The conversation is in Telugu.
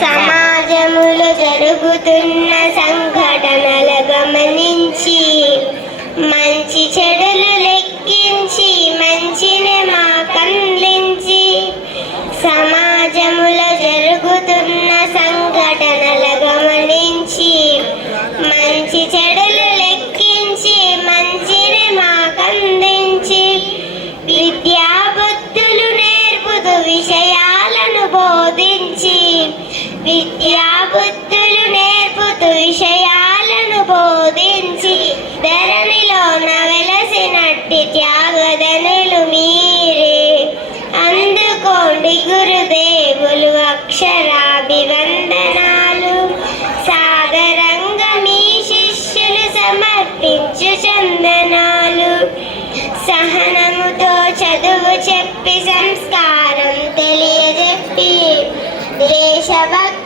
సమాజములో జరుగుతున్న సంఘటనల గమనించి మంచి చెడులు లెక్కించి మంచిని మాకందించి సమాజములో జరుగుతున్న సంఘటనల గమనించి మంచి చెడులు లెక్కించి మంచిని మాకందించి విద్యా బుద్ధులు నేర్పుతూ విషయాలను బోధించి విద్యా బుద్ధులు నేర్పుతూ విషయాలను బోధించి ధరణిలోన వెలసినట్టి త్యాగధనులు మీరే. అందుకోండి గురుదేవులు అక్షరాభివందనాలు. సాదరంగా మీ శిష్యులు సమర్పించు చందనాలు. సహనముతో చదువు చెప్పి సంస్కారం తెలియజెప్పి దేశభక్తి